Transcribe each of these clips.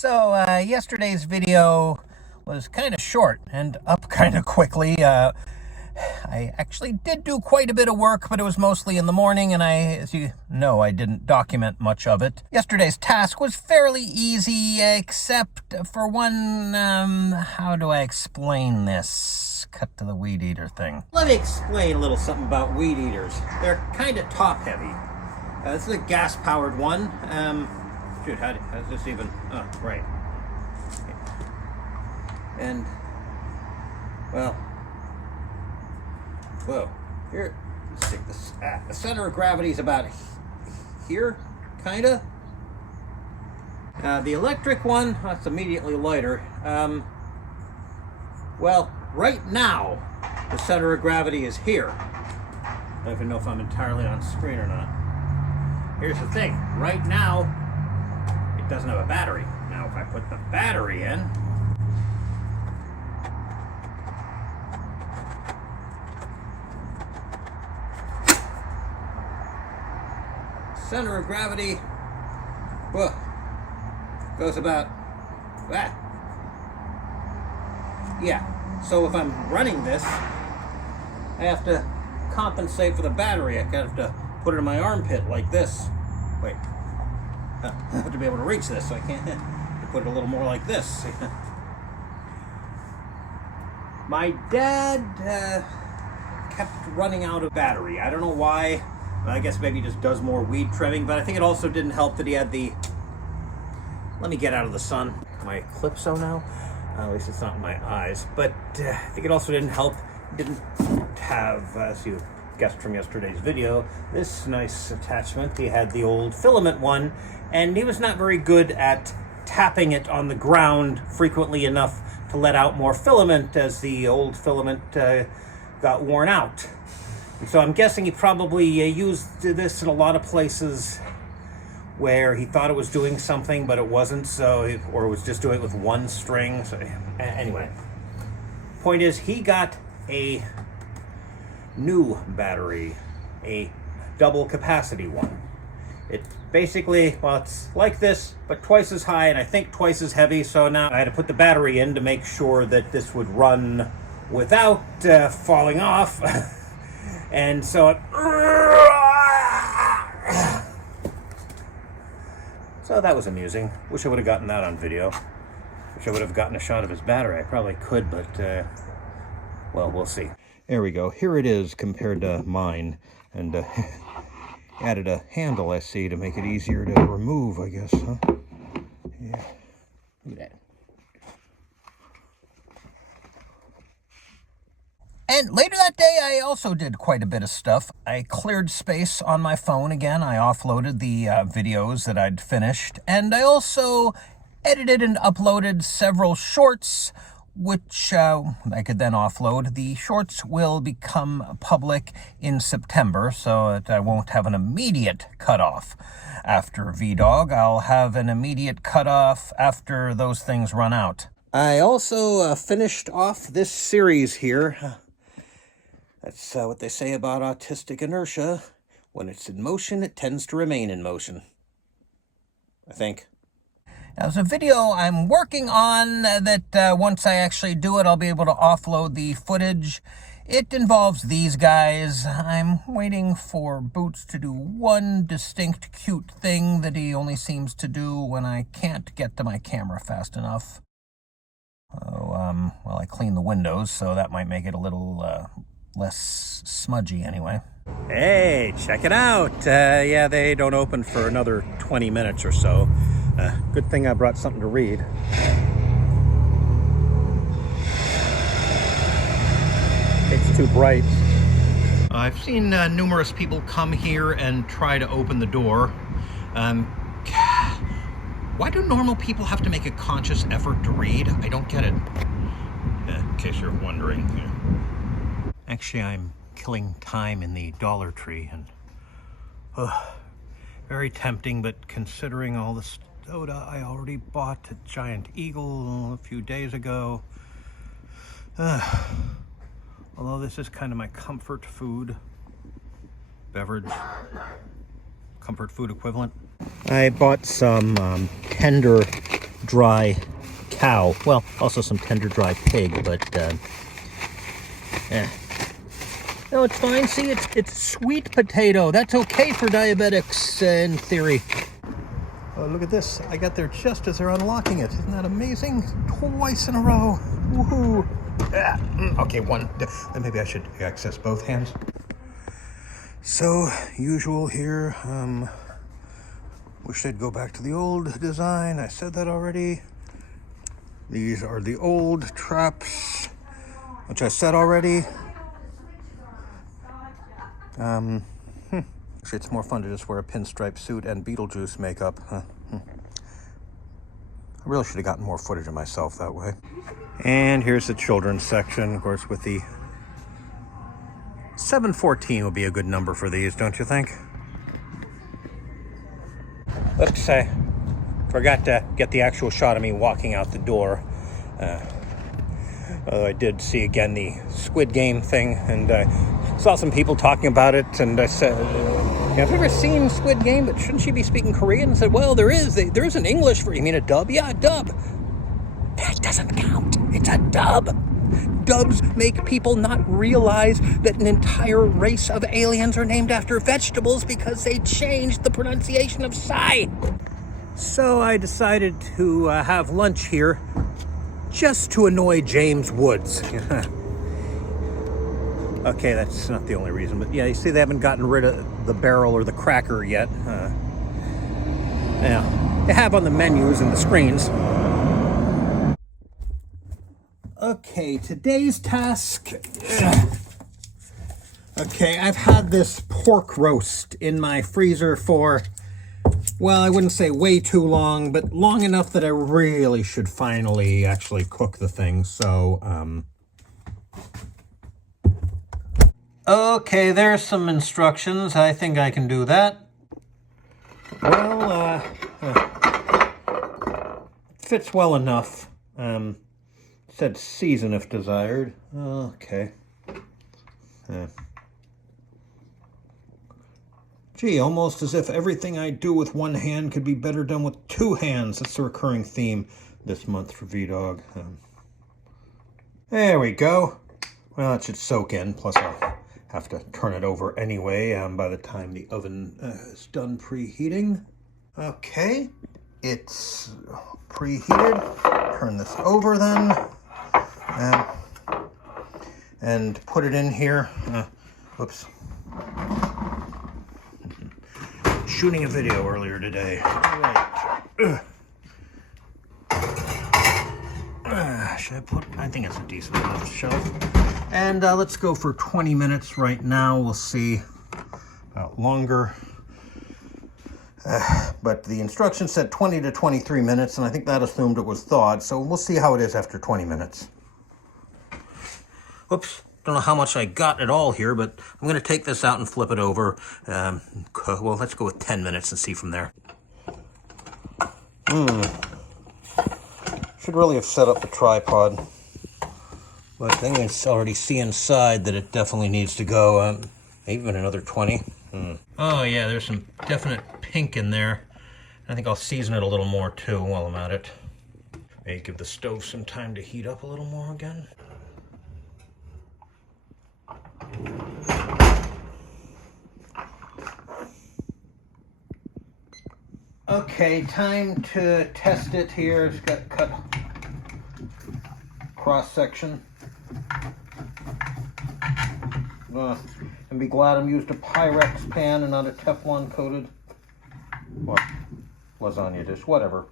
So yesterday's video was kind of short and up kind of quickly. I actually did do quite a bit of work, but it was mostly in the morning, and as you know, I didn't document much of it. Yesterday's task was fairly easy, except for one, how do I explain this? Cut to the weed eater thing. Let me explain a little something about weed eaters. They're kind of top-heavy. This is a gas-powered one. Shoot, how does this even... Oh, right. And, well... Whoa. Here, let's take this... the center of gravity is about here, kinda. The electric one, that's immediately lighter. Well, right now, the center of gravity is here. I don't even know if I'm entirely on screen or not. Here's the thing. Right now, it doesn't have a battery. Now, if I put the battery in, center of gravity, whoa, goes about that. Yeah, so if I'm running this, I have to compensate for the battery. I have to put it in my armpit like this. Wait. I have to be able to reach this, so I can't put it a little more like this. My dad kept running out of battery. I don't know why. I guess maybe he just does more weed trimming, but I think it also didn't help that he had the... Let me get out of the sun. My Eclipso now? At least it's not in my eyes. But I think it also didn't help. Didn't have, as you guessed from yesterday's video, this nice attachment. He had the old filament one, and he was not very good at tapping it on the ground frequently enough to let out more filament as the old filament got worn out. And so I'm guessing he probably used this in a lot of places where he thought it was doing something, but it wasn't, or was just doing it with one string. So anyway, point is, he got a new battery, a double capacity one. It basically, well, it's like this, but twice as high and I think twice as heavy. So now I had to put the battery in to make sure that this would run without falling off. And so so that was amusing. Wish I would have gotten that on video. Wish I would have gotten a shot of his battery. I probably could, but well, we'll see. There we go. Here it is compared to mine. And added a handle, I see, to make it easier to remove, I guess, huh? Yeah. Look at that. And later that day, I also did quite a bit of stuff. I cleared space on my phone again. I offloaded the videos that I'd finished. And I also edited and uploaded several shorts, which I could then offload. The shorts will become public in September, so that I won't have an immediate cutoff after VEDaug. I'll have an immediate cutoff after those things run out. I also finished off this series here. That's what they say about autistic inertia. When it's in motion, it tends to remain in motion, I think. Now, there's a video I'm working on that once I actually do it, I'll be able to offload the footage. It involves these guys. I'm waiting for Boots to do one distinct cute thing that he only seems to do when I can't get to my camera fast enough. Oh, well, I cleaned the windows, so that might make it a little less smudgy anyway. Hey, check it out. Yeah, they don't open for another 20 minutes or so. Good thing I brought something to read. It's too bright. I've seen numerous people come here and try to open the door. Why do normal people have to make a conscious effort to read? I don't get it. In case you're wondering. Actually, I'm killing time in the Dollar Tree, and very tempting, but considering all the soda I already bought at Giant Eagle a few days ago, although this is kind of my comfort food beverage, comfort food equivalent. I bought some tender dry cow. Well, also some tender dry pig, but no, it's fine. See, it's sweet potato. That's okay for diabetics in theory. Oh, look at this. I got there just as they're unlocking it. Isn't that amazing? Twice in a row. Woohoo. Okay, one. Maybe I should access both hands. So, usual here. Wish they'd go back to the old design. I said that already. These are the old traps, which I said already. Actually, it's more fun to just wear a pinstripe suit and Beetlejuice makeup. I really should have gotten more footage of myself that way. And here's the children's section, of course, with the 714 would be a good number for these, don't you think? Oops, I forgot to get the actual shot of me walking out the door. Although I did see again the Squid Game thing, and I saw some people talking about it, and I said, "Have you ever seen Squid Game? But shouldn't she be speaking Korean?" I said, "Well, there is an English for." You mean a dub? Yeah, a dub. That doesn't count. It's a dub. Dubs make people not realize that an entire race of aliens are named after vegetables because they changed the pronunciation of Psy. So I decided to have lunch here just to annoy James Woods. Okay, that's not the only reason, but yeah, you see they haven't gotten rid of the barrel or the cracker yet. Yeah, they have on the menus and the screens. Okay, today's task. Okay, I've had this pork roast in my freezer for, well, I wouldn't say way too long, but long enough that I really should finally actually cook the thing. So, okay, there's some instructions. I think I can do that. Well, fits well enough. Said season if desired. Okay. Gee, almost as if everything I do with one hand could be better done with two hands. That's the recurring theme this month for VEDAug. There we go. Well, it should soak in, plus I'll have to turn it over anyway by the time the oven is done preheating. Okay, it's preheated. Turn this over then. And put it in here. Whoops. Shooting a video earlier today. Right. Should I put? I think it's a decent enough shelf. And let's go for 20 minutes right now. We'll see longer. But the instructions said 20 to 23 minutes, and I think that assumed it was thawed. So we'll see how it is after 20 minutes. Oops. Don't know how much I got at all here, but I'm going to take this out and flip it over. Well, let's go with 10 minutes and see from there. Should really have set up the tripod. But I think I can already see inside that it definitely needs to go even another 20. Oh yeah, there's some definite pink in there. I think I'll season it a little more too while I'm at it. Maybe give the stove some time to heat up a little more again. Okay, time to test it here. It's got cut cross section. And be glad I'm used a Pyrex pan and not a Teflon coated lasagna dish, whatever.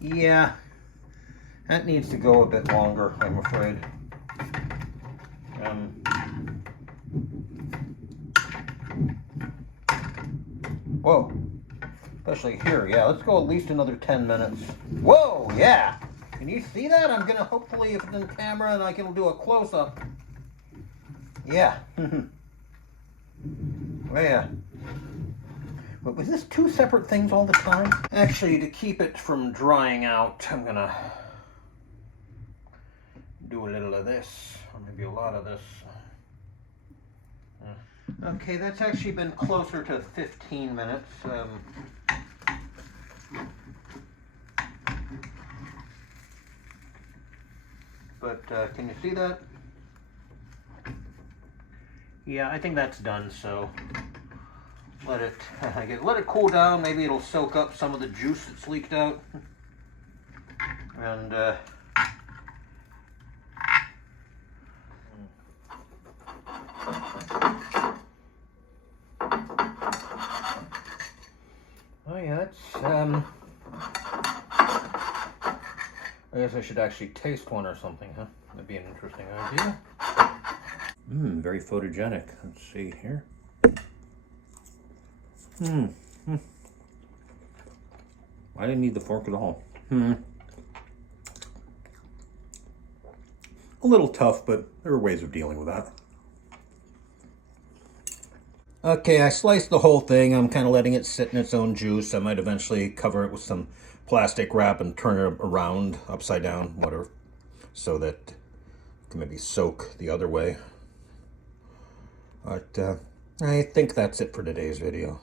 Yeah, that needs to go a bit longer, I'm afraid. Whoa, especially here. Yeah, let's go at least another 10 minutes. Whoa, yeah. Can you see that? I'm gonna hopefully, if it's in camera, and I can do a close-up. Yeah. Oh yeah. But was this two separate things all the time? Actually, to keep it from drying out, I'm gonna do a little of this, or maybe a lot of this. Okay, that's actually been closer to 15 minutes. But can you see that? Yeah, I think that's done, so let it cool down. Maybe it'll soak up some of the juice that's leaked out. And oh yeah, that's I guess I should actually taste one or something, huh? That'd be an interesting idea. Very photogenic. Let's see here. I didn't need the fork at all. A little tough, but there are ways of dealing with that. Okay, I sliced the whole thing. I'm kind of letting it sit in its own juice. I might eventually cover it with some plastic wrap and turn it around, upside down, whatever, so that it can maybe soak the other way. But I think that's it for today's video.